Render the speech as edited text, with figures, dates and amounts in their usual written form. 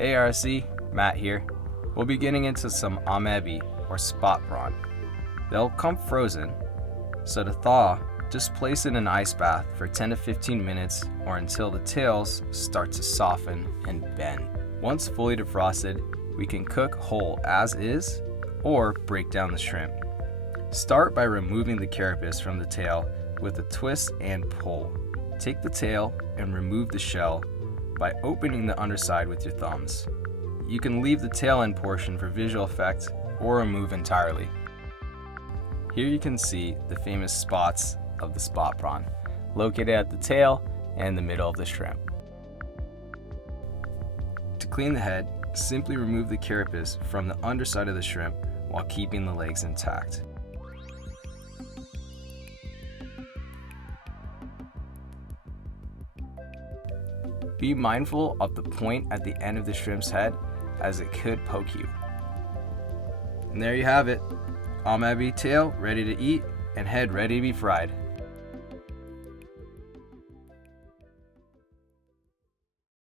Hey RC, Matt here. We'll be getting into some Amaebi or spot prawn. They'll come frozen, so to thaw, just place it in an ice bath for 10 to 15 minutes or until the tails start to soften and bend. Once fully defrosted, we can cook whole as is or break down the shrimp. Start by removing the carapace from the tail with a twist and pull. Take the tail and remove the shell by opening the underside with your thumbs. You can leave the tail end portion for visual effect or remove entirely. Here you can see the famous spots of the spot prawn, located at the tail and the middle of the shrimp. To clean the head, simply remove the carapace from the underside of the shrimp while keeping the legs intact. Be mindful of the point at the end of the shrimp's head, as it could poke you. And there you have it, Amaebi tail ready to eat and head ready to be fried.